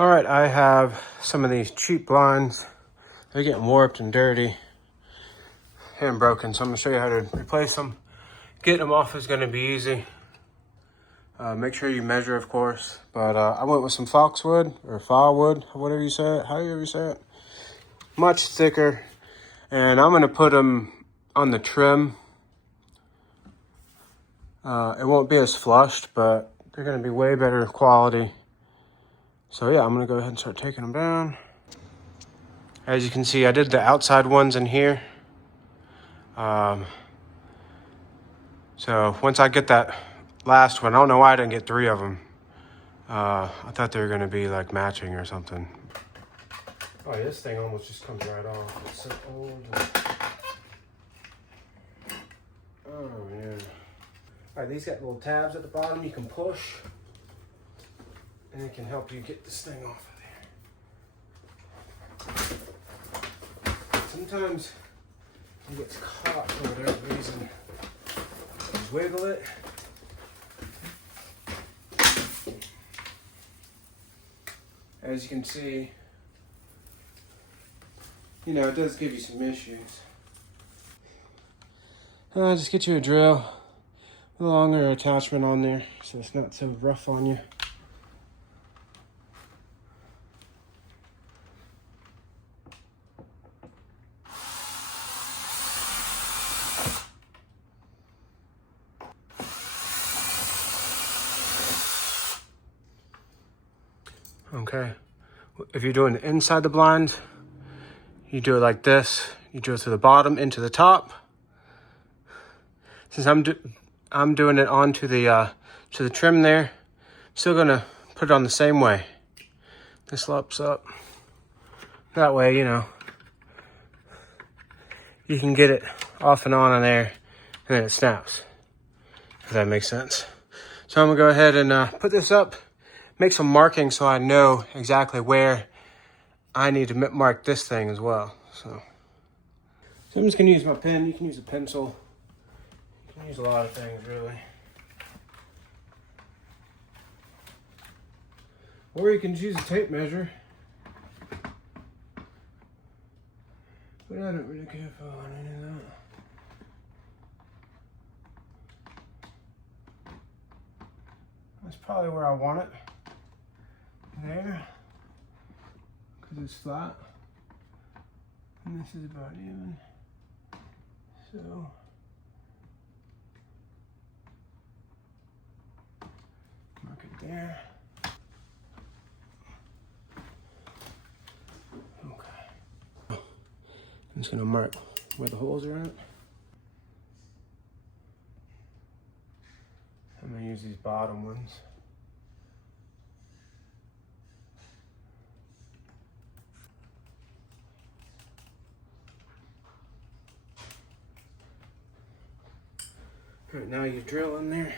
All right, I have some of these cheap blinds. They're getting warped and dirty and broken, so I'm gonna show you how to replace them. Getting them off is gonna be easy. Make sure you measure, of course, but I went with some Faux wood or Faux wood, whatever you say it, however you say it. Much thicker, and I'm gonna put them on the trim. It won't be as flushed, but they're gonna be way better quality. So yeah, I'm gonna go ahead and start taking them down. As you can see, I did the outside ones in here. So once I get that last one, I don't know why I didn't get 3 of them. I thought they were gonna be like matching or something. Oh, this thing almost just comes right off. It's so old. Oh yeah. All right, these got little tabs at the bottom you can push, and it can help you get this thing off of there. Sometimes it gets caught for whatever reason. Just wiggle it. As you can see, you know, it does give you some issues. Just get you a drill with a longer attachment on there so it's not so rough on you. Okay, if you're doing the inside the blind, you do it like this. You drill to the bottom into the top. Since I'm doing it onto the to the trim there, still gonna put it on the same way. This slopes up. That way, you know, you can get it off and on there, and then it snaps. If that makes sense. So I'm gonna go ahead and put this up, make some markings so I know exactly where I need to mark this thing as well. So I'm just gonna use my pen. You can use a pencil. You can use a lot of things, really. Or you can just use a tape measure. But I don't really care for any of that. That's probably where I want it. There. Because it's flat. And this is about even. So. Mark it there. Okay. I'm just gonna mark where the holes are at. I'm gonna use these bottom ones. All right, now you drill in there.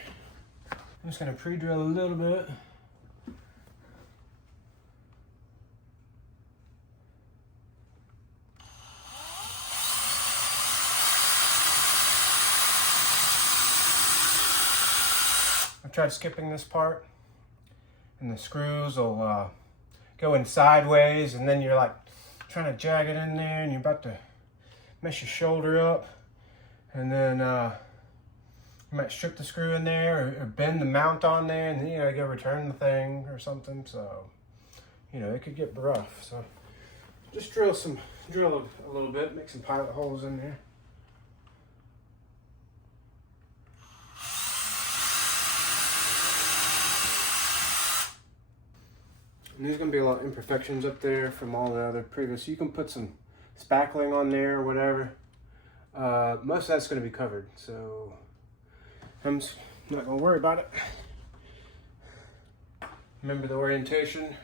I'm just gonna pre-drill a little bit. I tried skipping this part, and the screws will go in sideways, and then you're like trying to jag it in there, and you're about to mess your shoulder up, and then you might strip the screw in there or bend the mount on there, and then you gotta go return the thing or something. So, you know, it could get rough. So just drill a little bit, make some pilot holes in there. And there's gonna be a lot of imperfections up there from all the other previous. You can put some spackling on there or whatever. Most of that's gonna be covered, so I'm just not gonna worry about it. Remember the orientation.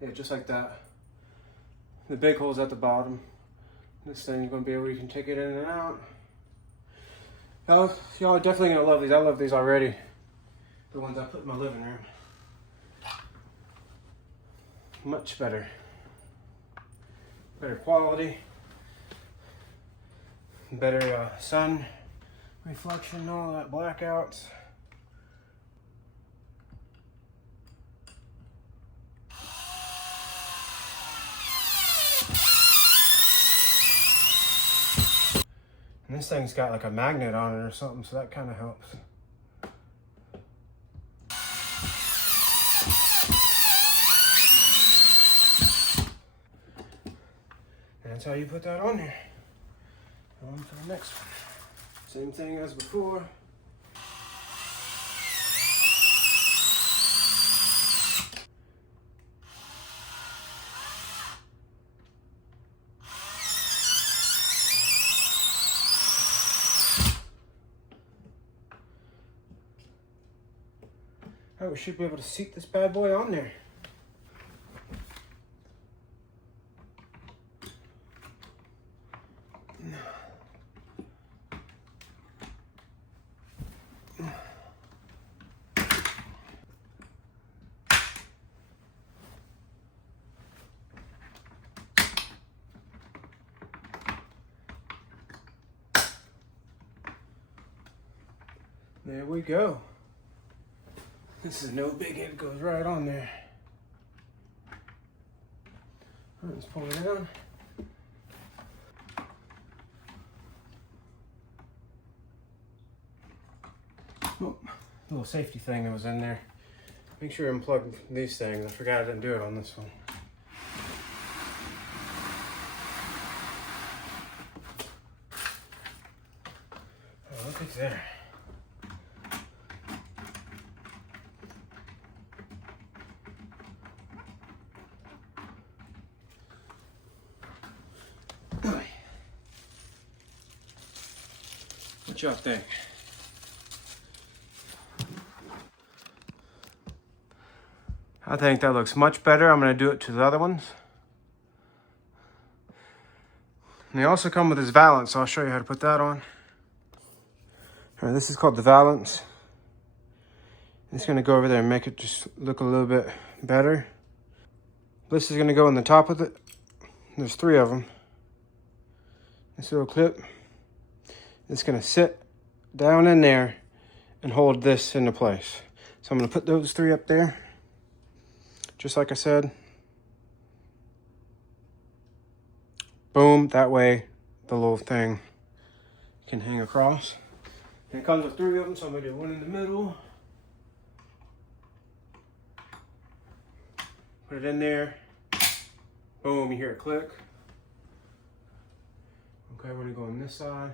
Yeah, just like that. The big hole's at the bottom. This thing's gonna be where you can take it in and out. Y'all are definitely gonna love these. I love these already. The ones I put in my living room. Much better. Better quality. Better sun reflection, all that blackouts. And this thing's got like a magnet on it or something, so that kind of helps. And that's how you put that on there. On for the next one. Same thing as before. All right, we should be able to seat this bad boy on there. There we go. This is no big, it goes right on there. All right, let's pull it down. Oh, little safety thing that was in there. Make sure you unplug these things. I forgot I didn't do it on this one. Oh, look at there. What y'all think? I think that looks much better. I'm going to do it to the other ones. And they also come with this valance, so I'll show you how to put that on. All right, this is called the valance. It's going to go over there and make it just look a little bit better. This is going to go in the top of it. There's 3 of them. This little clip. It's going to sit down in there and hold this into place. So I'm going to put those 3 up there, just like I said. Boom, that way the little thing can hang across. And it comes with 3 of them, so I'm going to do 1 in the middle. Put it in there. Boom, you hear it click. Okay, we're going to go on this side.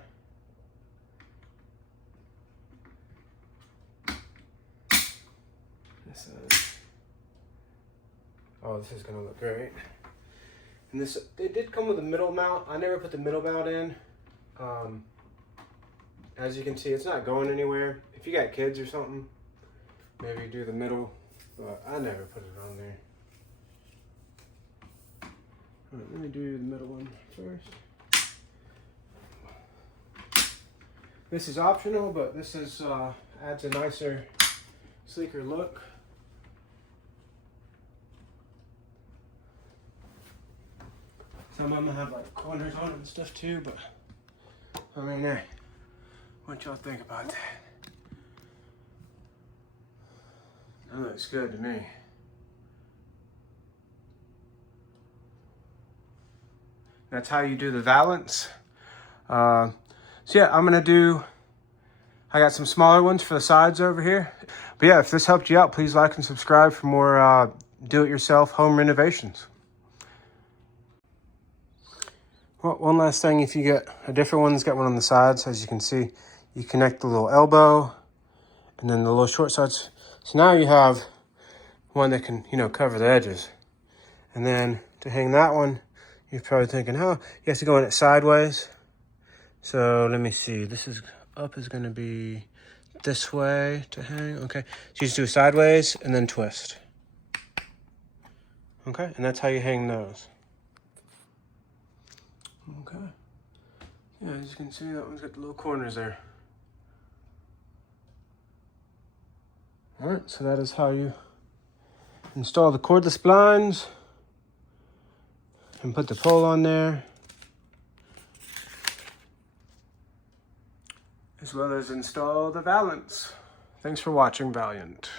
Oh, this is gonna look great. And this, they did come with a middle mount. I never put the middle mount in. As you can see, it's not going anywhere. If you got kids or something, maybe do the middle, but I never put it on there. All right, let me do the middle one first. This is optional, but this is adds a nicer, sleeker look. Some of them have like corners on it and stuff too, but I mean, what y'all think about that? That looks good to me. That's how you do the valance. So yeah, I got some smaller ones for the sides over here. But yeah, if this helped you out, please like and subscribe for more do-it-yourself home renovations. Well, one last thing, if you get a different one, it's got one on the sides. As you can see, you connect the little elbow and then the little short sides. So now you have one that can, cover the edges. And then to hang that one, you're probably thinking, oh, you have to go in it sideways. So let me see, this is up is gonna be this way to hang, okay. So you just do sideways and then twist. Okay, and that's how you hang those. Okay. Yeah, as you can see, that one's got the little corners there. All right, so that is how you install the cordless blinds and put the pole on there, as well as install the valance. Thanks for watching, Valiant.